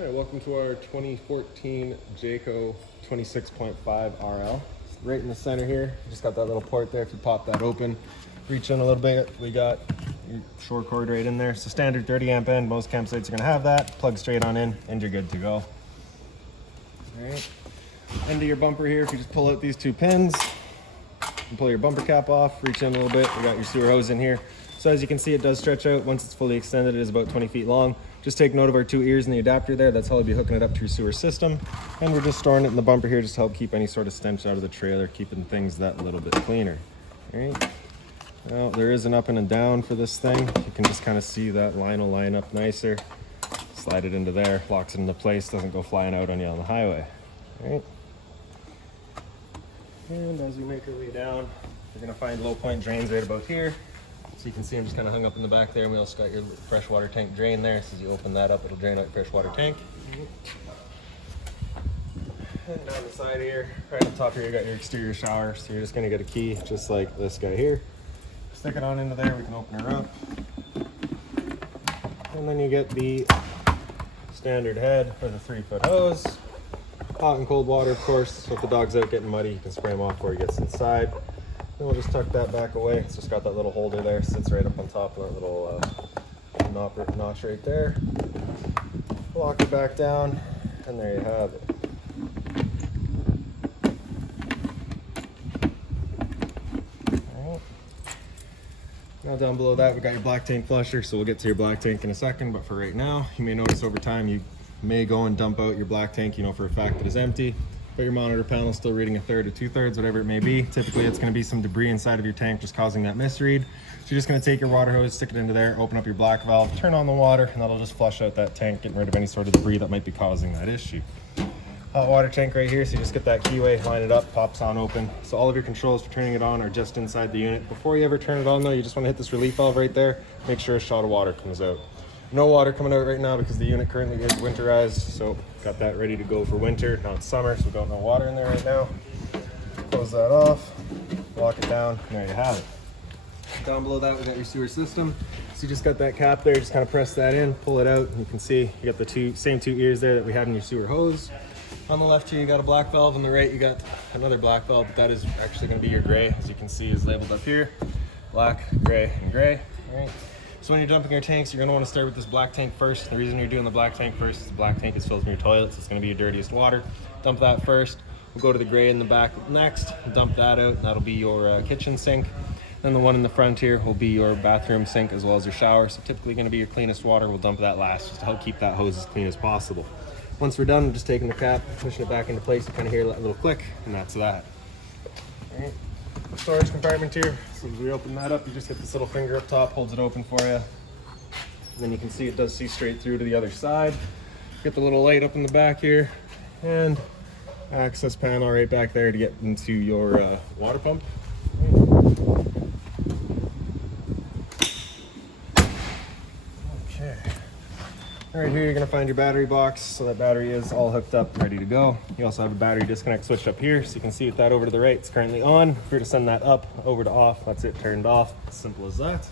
All right, welcome to our 2014 Jayco 26.5 RL. Right in the center here, just got that little port there. If you pop that open, reach in a little bit, we got your shore cord right in there. So standard 30 amp end, most campsites are gonna have that. Plug straight on in and you're good to go. All right, end of your bumper here, if you just pull out these two pins, and pull your bumper cap off, reach in a little bit, we got your sewer hose in here. So as you can see, it does stretch out. Once it's fully extended, it is about 20 feet long. Just take note of our two ears in the adapter there. That's how we'll be hooking it up to your sewer system. And we're just storing it in the bumper here just to help keep any sort of stench out of the trailer, keeping things that little bit cleaner. All right. Now, there is an up and a down for this thing. You can just kind of see that line will line up nicer. Slide it into there, locks it into place, doesn't go flying out on you on the highway. All right. And as we make our way down, you're gonna find low point drains right about here. So you can see I'm just kind of hung up in the back there, and we also got your freshwater tank drain there. So as you open that up, it'll drain out your freshwater tank. And down the side here, right on top here, you got your exterior shower. So you're just gonna get a key, just like this guy here. Stick it on into there, we can open her up. And then you get the standard head for the 3-foot hose. Hot and cold water, of course. So if the dog's out getting muddy, you can spray him off before he gets inside. Then we'll just tuck that back away. It's just got that little holder there, sits right up on top of that little notch right there. Lock it back down, and there you have it. All right. Now down below that, we got your black tank flusher, so we'll get to your black tank in a second, but for right now, you may notice over time you may go and dump out your black tank, you know for a fact that it's empty. But your monitor panel is still reading 1/3 or 2/3, whatever it may be. Typically, it's going to be some debris inside of your tank just causing that misread. So you're just going to take your water hose, stick it into there, open up your black valve, turn on the water, and that'll just flush out that tank, getting rid of any sort of debris that might be causing that issue. Hot water tank right here, so you just get that keyway, line it up, pops on open. So all of your controls for turning it on are just inside the unit. Before you ever turn it on though, you just want to hit this relief valve right there, make sure a shot of water comes out. No water coming out right now because the unit currently is winterized, so got that ready to go for winter. Now it's summer, so we got no water in there right now. Close that off, lock it down, and there you have it. Down below that, we got your sewer system. So you just got that cap there, just kind of press that in, pull it out, and you can see you got the same two ears there that we had in your sewer hose. On the left here, you got a black valve. On the right, you got another black valve, but that is actually going to be your gray, as you can see is labeled up here. Black, gray, and gray. All right. So when you're dumping your tanks, you're going to want to start with this black tank first. The reason you're doing the black tank first is the black tank is filled from your toilets. It's going to be your dirtiest water. Dump that first. We'll go to the gray in the back next. Dump that out. And that'll be your kitchen sink. Then the one in the front here will be your bathroom sink as well as your shower. So typically going to be your cleanest water. We'll dump that last just to help keep that hose as clean as possible. Once we're done, we're just taking the cap, pushing it back into place. You kind of hear that little click, and that's that. All right. Storage compartment here. So as we open that up, you just hit this little finger up top, holds it open for you. And then you can see it does see straight through to the other side. Get the little light up in the back here, and access panel right back there to get into your water pump. Okay. All right, here you're gonna find your battery box. So that battery is all hooked up, ready to go. You also have a battery disconnect switch up here. So you can see with that over to the right, it's currently on. If you're to send that up, over to off, that's it turned off. As simple as that.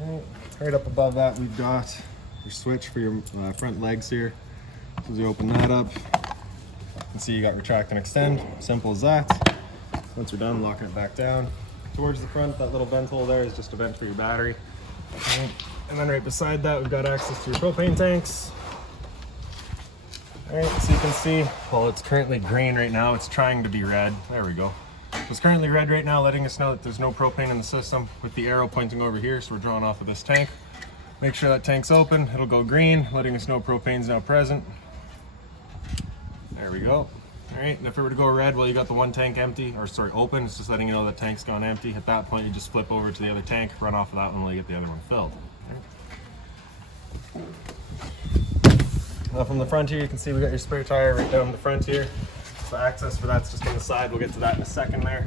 All right up above that, we've got your switch for your front legs here. So as you open that up, you can see you got retract and extend. Simple as that. Once we're done, locking it back down. Towards the front, that little vent hole there is just a vent for your battery. Okay. And then right beside that, we've got access to your propane tanks. All right, so you can see, well, it's currently green right now. It's trying to be red. There we go. It's currently red right now, letting us know that there's no propane in the system with the arrow pointing over here. So we're drawing off of this tank. Make sure that tank's open. It'll go green, letting us know propane's now present. There we go. All right, and if it were to go red, well, you got the one tank empty, or sorry, open. It's just letting you know that tank's gone empty. At that point, you just flip over to the other tank, run off of that one while you get the other one filled. Now from the front here, you can see we got your spare tire right down the front here. So access for that's just on the side. We'll get to that in a second there.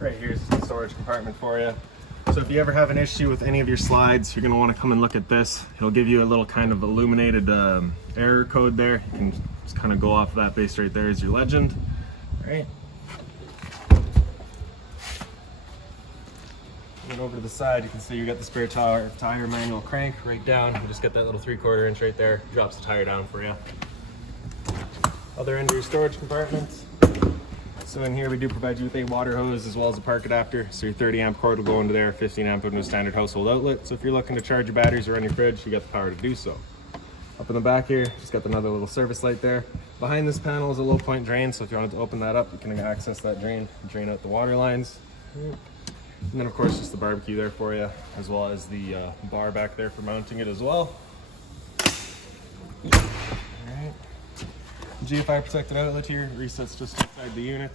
Right here's the storage compartment for you. So if you ever have an issue with any of your slides, you're going to want to come and look at this. It'll give you a little kind of illuminated error code there. You can just kind of go off of that base right there as your legend. All right. And Then over to the side, you can see you got the spare tire manual crank right down. You just get that little 3/4 inch right there, drops the tire down for you. Other end of your storage compartments. So in here we do provide you with a water hose as well as a park adapter. So your 30 amp cord will go into there, 15 amp into a standard household outlet. So if you're looking to charge your batteries or run your fridge, you got the power to do so. Up in the back here, just got another little service light there. Behind this panel is a low point drain, so if you wanted to open that up, you can access that drain out the water lines. And then of course just the barbecue there for you, as well as the bar back there for mounting it as well. Alright. GFI protected outlet here, resets just inside the unit.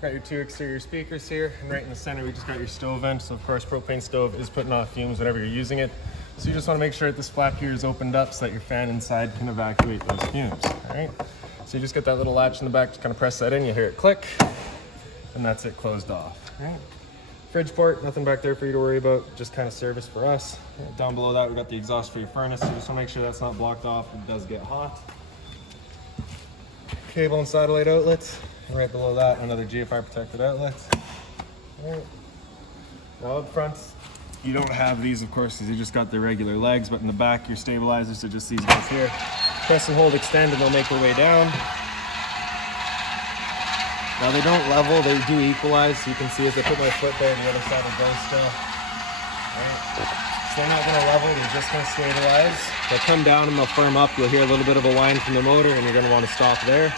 Got your 2 exterior speakers here, and right in the center we just got your stove vent. So of course propane stove is putting off fumes whenever you're using it. So you just want to make sure that this flap here is opened up so that your fan inside can evacuate those fumes. Alright. So you just get that little latch in the back to kind of press that in, you hear it click, and that's it closed off. Alright. Fridge port, nothing back there for you to worry about, just kind of service for us. Down below that we got the exhaust for your furnace, so you just want to make sure that's not blocked off. It does get hot. Cable and satellite outlets, and right below that another GFI protected outlet. Alright. Now up front, you don't have these of course because you just got the regular legs, but in the back your stabilizers are just these guys here. Press and hold extend and they'll make their way down. Now they don't level, they do equalize, so you can see as I put my foot there, the other side will go still. Alright. So they're not going to level, they're just going to stabilize. They'll come down and they'll firm up, you'll hear a little bit of a whine from the motor and you're going to want to stop there.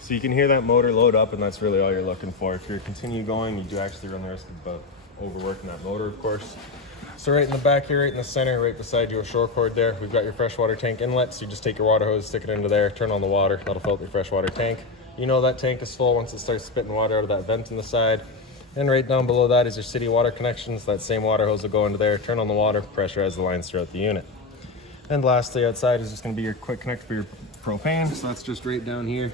So you can hear that motor load up, and that's really all you're looking for. If you continue going, you do actually run the risk of overworking that motor, of course. So right in the back here, right in the center, right beside your shore cord there, we've got your freshwater tank inlet. So you just take your water hose, stick it into there, turn on the water, that'll fill up your freshwater tank. You know that tank is full once it starts spitting water out of that vent in the side. And right down below that is your city water connections. That same water hose will go into there, turn on the water, pressurize the lines throughout the unit. And lastly, outside is just going to be your quick connect for your propane. So that's just right down here.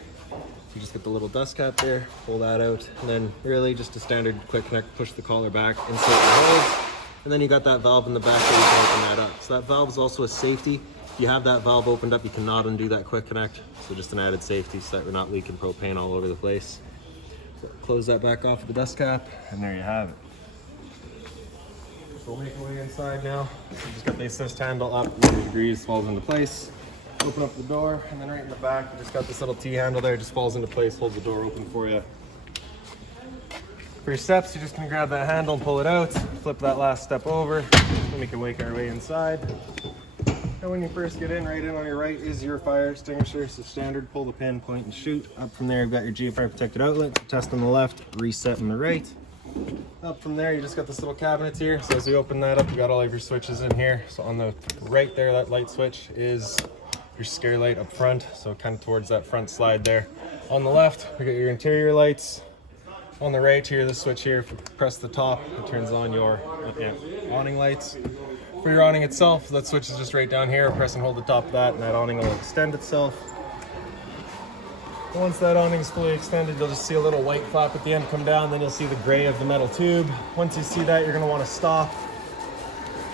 You just get the little dust cap there, pull that out, and then really just a standard quick connect, push the collar back, insert your hose, and then you got that valve in the back there, you can open that up. So that valve is also a safety. If you have that valve opened up, you cannot undo that quick connect. So just an added safety so that we're not leaking propane all over the place. So close that back off with the dust cap, and there you have it. So we'll make our way inside now. So just got the assist handle up, 90 degrees, falls into place. Open up the door, and then right in the back, you just got this little T-handle there, just falls into place, holds the door open for you. For your steps, you're just gonna grab that handle and pull it out, flip that last step over, then we can make our way inside. And when you first get in, right in on your right is your fire extinguisher. So standard, pull the pin, point and shoot. Up from there, you've got your GFI protected outlet, test on the left, reset on the right. Up from there, you just got this little cabinet here. So as you open that up, you got all of your switches in here. So on the right there, that light switch is your scare light up front, so kind of towards that front slide there. On the left, we got your interior lights. On the right here, the switch here, if you press the top, it turns on your awning lights. For your awning itself, that switch is just right down here. Press and hold the top of that, and that awning will extend itself. Once that awning is fully extended, you'll just see a little white flap at the end come down, then you'll see the gray of the metal tube. Once you see that, you're gonna wanna stop.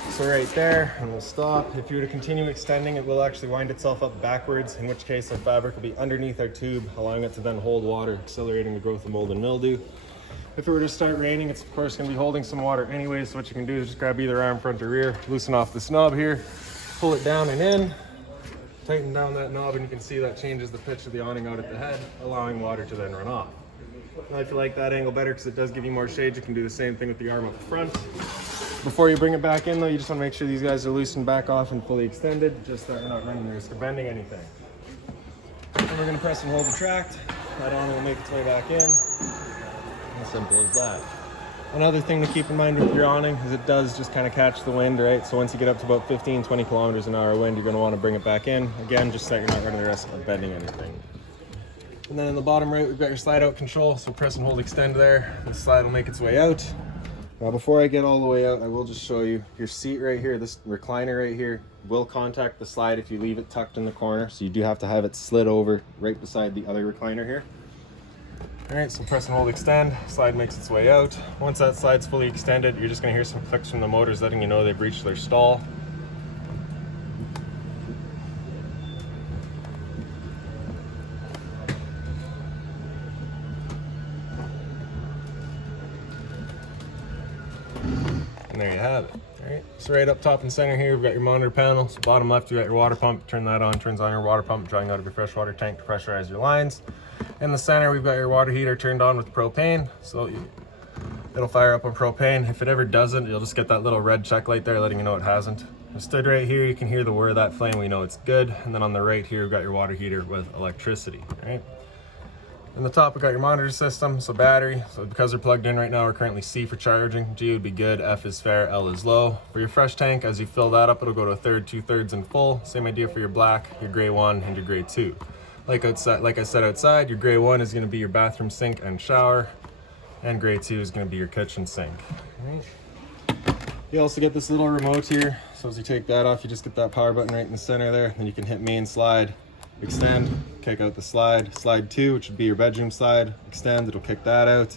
So right there, and we'll stop. If you were to continue extending, it will actually wind itself up backwards, in which case the fabric will be underneath our tube, allowing it to then hold water, accelerating the growth of mold and mildew. If it were to start raining, it's of course gonna be holding some water anyway, so what you can do is just grab either arm, front or rear, loosen off the knob here, pull it down and in, tighten down that knob, and you can see that changes the pitch of the awning out at the head, allowing water to then run off. Now if you like that angle better because it does give you more shade, you can do the same thing with the arm up front. Before you bring it back in though, you just want to make sure these guys are loosened back off and fully extended, just so you're not running the risk of bending anything. Then we're going to press and hold the tract. That awning will make its way back in. As simple as that. Another thing to keep in mind with your awning is it does just kind of catch the wind, right? So once you get up to about 15-20 kilometers an hour wind, you're going to want to bring it back in. Again, just so that you're not running the risk of bending anything. And then in the bottom right, we've got your slide out control. So press and hold extend there. The slide will make its way out. Now before I get all the way out, I will just show you your seat right here, this recliner right here will contact the slide if you leave it tucked in the corner. So you do have to have it slid over right beside the other recliner here. All right, so press and hold extend, slide makes its way out. Once that slide's fully extended, you're just gonna hear some clicks from the motors letting you know they've reached their stall. And there you have it. All right, so right up top and center here, we've got your monitor panel. So bottom left, you got your water pump. Turn that on, turns on your water pump, drawing out of your freshwater tank to pressurize your lines. In the center, we've got your water heater turned on with propane. So it'll fire up on propane. If it ever doesn't, you'll just get that little red check light there letting you know it hasn't. Stood right here, you can hear the whir of that flame, we know it's good. And then on the right here, we've got your water heater with electricity, right? In the top, we got your monitor system, so battery. So because they're plugged in right now, we're currently C for charging. G would be good, F is fair, L is low. For your fresh tank, as you fill that up, it'll go to a third, 2/3 and full. Same idea for your black, your gray 1, and your gray 2. Like I said outside, your gray 1 is gonna be your bathroom sink and shower, and gray 2 is gonna be your kitchen sink. Right. You also get this little remote here. So as you take that off, you just get that power button right in the center there. Then you can hit main slide, extend, kick out the slide. Slide 2, which would be your bedroom slide, extend, it'll kick that out.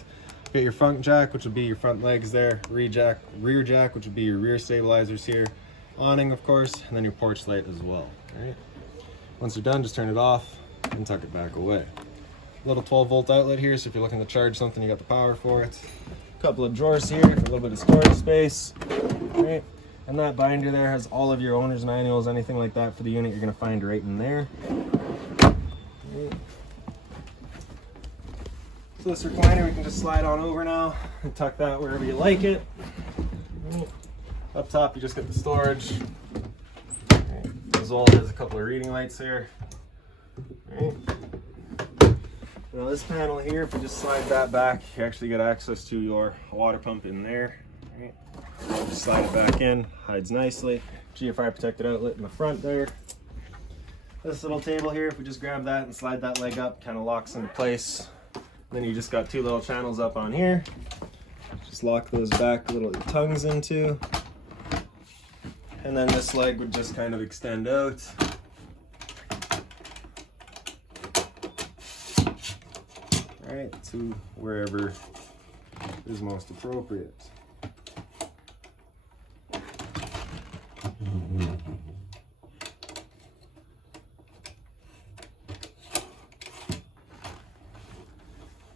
Get your front jack, which would be your front legs there. Rear jack, which would be your rear stabilizers here. Awning, of course, and then your porch light as well. All right. Once you're done, just turn it off and tuck it back away. Little 12-volt outlet here, so if you're looking to charge something, you got the power for it. A couple of drawers here for a little bit of storage space. All right. And that binder there has all of your owner's manuals, anything like that for the unit, you're gonna find right in there. So this recliner, we can just slide on over now and tuck that wherever you like it. Up top, you just get the storage. As well as a couple of reading lights here. Now this panel here, if you just slide that back, you actually get access to your water pump in there. Just slide it back in, hides nicely. GFI protected outlet in the front there. This little table here, if we just grab that and slide that leg up, kind of locks into place. Then you just got 2 little channels up on here. Just lock those back little tongues into. And then this leg would just kind of extend out. Right, to wherever is most appropriate.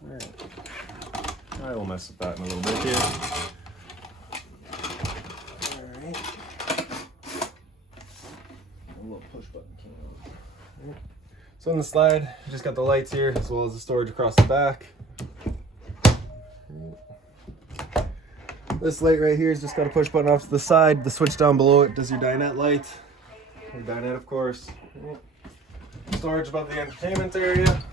Alright. I will mess with that in a little bit here. Alright. A little push button came out. Right. So on the slide, you just got the lights here as well as the storage across the back. This light right here is just got a push button off to the side. The switch down below it does your dinette light. Your dinette, of course. Storage above the entertainment area,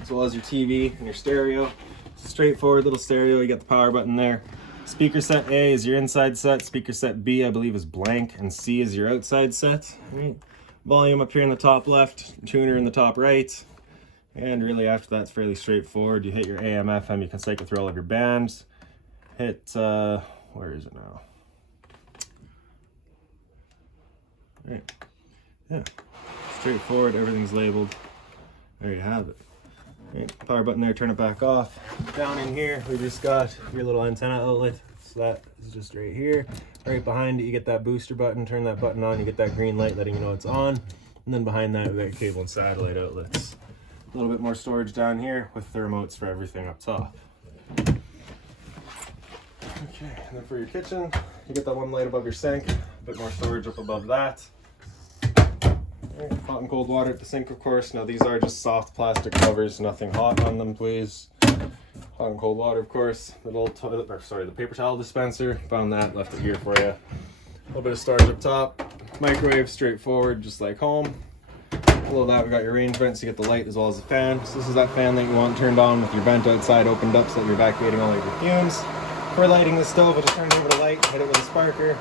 as well as your TV and your stereo. It's a straightforward little stereo. You got the power button there. Speaker set A is your inside set. Speaker set B, I believe, is blank, and C is your outside set. Volume up here in the top left, tuner in the top right. And really after that, it's fairly straightforward. You hit your AM, FM, you can cycle through all of your bands. Hit, where is it now? Right. Yeah, straightforward, everything's labeled. There you have it. Right. Power button there, turn it back off. Down in here, we just got your little antenna outlet. So that is just right here. Right behind it, you get that booster button, turn that button on, you get that green light letting you know it's on. And then behind that, we got cable and satellite outlets. A little bit more storage down here with thermotes for everything up top. Okay, and then for your kitchen, you get that one light above your sink, a bit more storage up above that. Right, hot and cold water at the sink, of course. Now these are just soft plastic covers, nothing hot on them, please. Hot and cold water, of course. The little toilet, the paper towel dispenser, found that, left it here for you. A little bit of storage up top. Microwave, straightforward, just like home. Below that, we got your range vents, you get the light as well as the fan. So this is that fan that you want turned on with your vent outside opened up so that you're evacuating all of your fumes. For lighting the stove, we'll just turn it over to light, hit it with a sparker,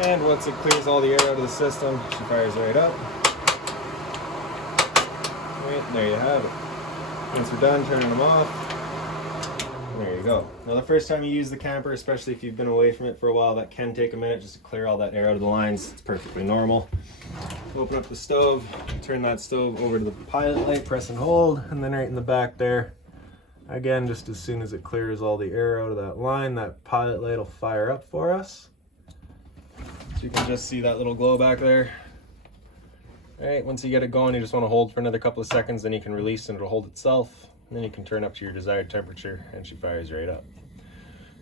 and once it clears all the air out of the system, she fires right up. Right, there you have it. Once we're done turning them off, there you you go. Now the first time you use the camper, especially if you've been away from it for a while, that can take a minute just to clear all that air out of the lines. It's perfectly normal. Open up the stove, turn that stove over to the pilot light, press and hold, and then right in the back there, again, just as soon as it clears all the air out of that line, that pilot light will fire up for us. So you can just see that little glow back there. All right, once you get it going, you just want to hold for another couple of seconds, then you can release and it'll hold itself. And then you can turn up to your desired temperature and she fires right up.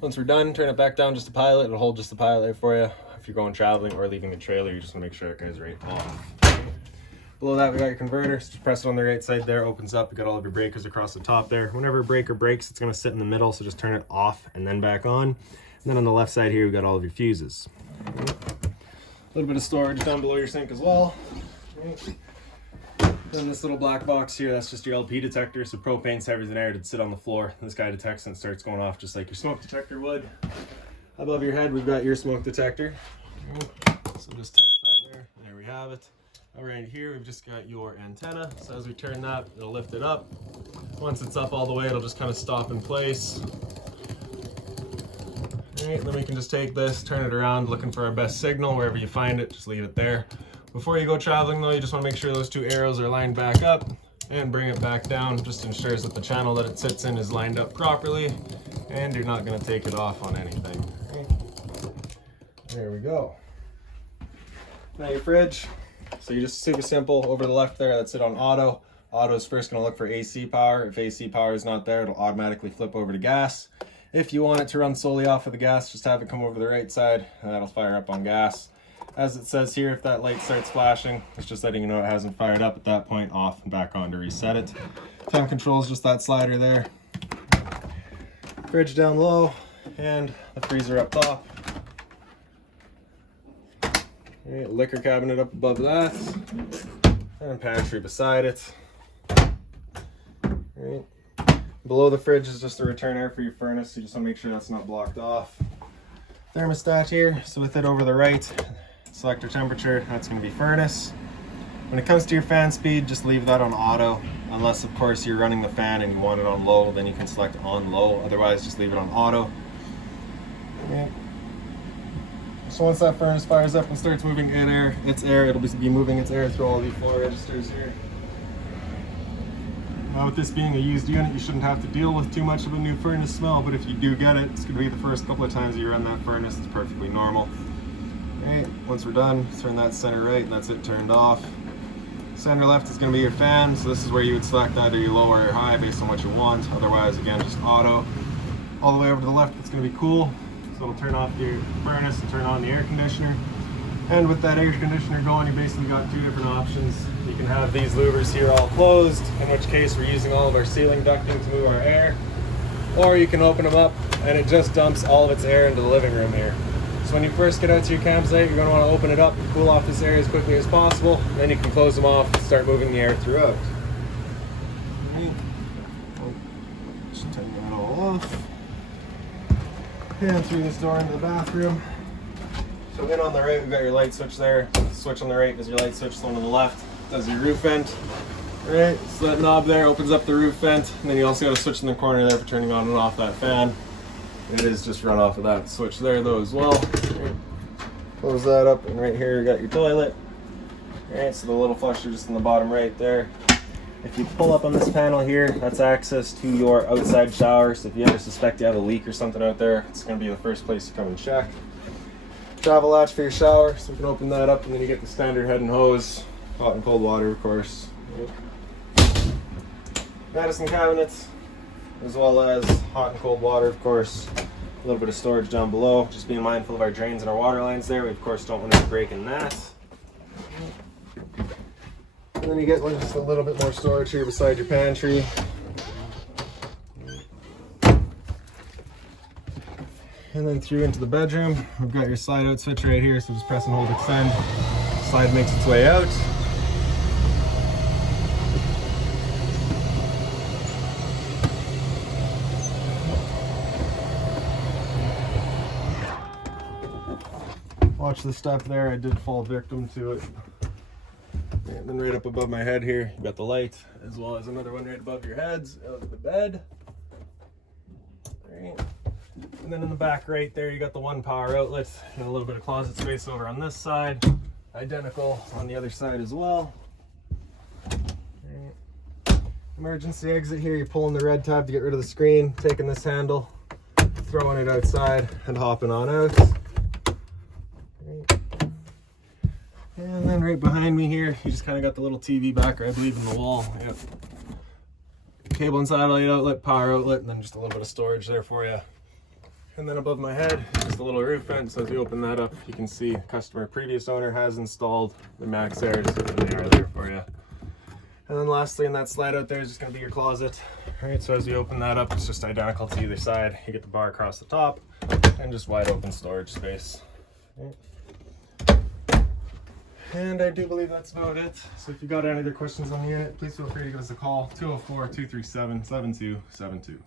Once we're done, turn it back down just a pilot. It'll hold just the pilot light for you. If you're going traveling or leaving the trailer, you just want to make sure it goes right off. Below that, we got your converter. So just press it on the right side there, opens up. You got all of your breakers across the top there. Whenever a breaker breaks, it's going to sit in the middle, so just turn it off and then back on. And then on the left side here, we got all of your fuses. A little bit of storage down below your sink as well. Then this little black box here, that's just your LP detector. So propane, heavier than air, would sit on the floor. This guy detects and starts going off just like your smoke detector would. Above your head, we've got your smoke detector. So just test that there. There we have it. All right, here we've just got your antenna. So as we turn that, it'll lift it up. Once it's up all the way, it'll just kind of stop in place. All right, then we can just take this, turn it around, looking for our best signal. Wherever you find it, just leave it there. Before you go traveling though, you just want to make sure those two arrows are lined back up and bring it back down. Just ensures that the channel that it sits in is lined up properly and you're not going to take it off on anything. There we go. Now your fridge. So you just super simple, over the left there, that's it on auto. Auto is first going to look for AC power. If AC power is not there, it'll automatically flip over to gas. If you want it to run solely off of the gas, just have it come over to the right side and that'll fire up on gas. As it says here, if that light starts flashing, it's just letting you know it hasn't fired up at that point, off and back on to reset it. Temp control is just that slider there. Fridge down low and the freezer up top. Right, liquor cabinet up above that and pantry beside it. Right. Below the fridge is just a return air for your furnace, so you just want to make sure that's not blocked off. Thermostat here, so with it over the right, select your temperature, that's going to be furnace. When it comes to your fan speed, just leave that on auto, unless of course you're running the fan and you want it on low, then you can select on low, otherwise just leave it on auto. Okay. So once that furnace fires up and starts moving its air, it'll be moving its air through all the floor registers here. Now with this being a used unit, you shouldn't have to deal with too much of a new furnace smell, but if you do get it, it's going to be the first couple of times you run that furnace. It's perfectly normal. Okay, once we're done, turn that center right and that's it turned off. Center left is going to be your fan, so this is where you would select either your low or your high based on what you want. Otherwise, again, just auto. All the way over to the left, it's going to be cool. So it'll turn off your furnace and turn on the air conditioner. And with that air conditioner going, you basically got two different options. You can have these louvers here all closed, in which case we're using all of our ceiling ducting to move our air. Or you can open them up and it just dumps all of its air into the living room here. So when you first get out to your campsite, you're going to want to open it up and cool off this area as quickly as possible. Then you can close them off and start moving the air throughout. Just turn that all off. And through this door into the bathroom. So in on the right, we've got your light switch there. The switch on the right is your light switch. The one on the left does your roof vent. All right, so that knob there opens up the roof vent. And then you also got a switch in the corner there for turning on and off that fan. It is just run off of that switch there though as well. Right. Close that up, and right here you got your toilet. All right, so the little flusher just in the bottom right there. If you pull up on this panel here, that's access to your outside shower. So if you ever suspect you have a leak or something out there, it's going to be the first place to come and check. Travel latch for your shower, so we can open that up, and then you get the standard head and hose, hot and cold water, of course. Medicine cabinets, as well as hot and cold water, of course. A little bit of storage down below. Just being mindful of our drains and our water lines there. We of course don't want to be breaking that. And then you get just a little bit more storage here beside your pantry. And then through into the bedroom, we've got your slide out switch right here, so just press and hold extend. Slide makes its way out. Watch the step there, I did fall victim to it. And then right up above my head here, you've got the light, as well as another one right above your heads, out of the bed. All right. And then in the back right there, you got the one power outlet and a little bit of closet space over on this side. Identical on the other side as well. Right. Emergency exit here, you're pulling the red tab to get rid of the screen, taking this handle, throwing it outside and hopping on out. Right. And then right behind me here, you just kind of got the little TV backer, I believe, in the wall. Yep. Cable and satellite outlet, power outlet, and then just a little bit of storage there for you. And then above my head, just a little roof vent. So as you open that up, you can see customer previous owner has installed the Max Air, just open the air there for you. And then lastly, in that slide out there is just gonna be your closet. All right, so as you open that up, it's just identical to either side. You get the bar across the top and just wide open storage space. Right. And I do believe that's about it. So if you got any other questions on the unit, please feel free to give us a call, 204-237-7272.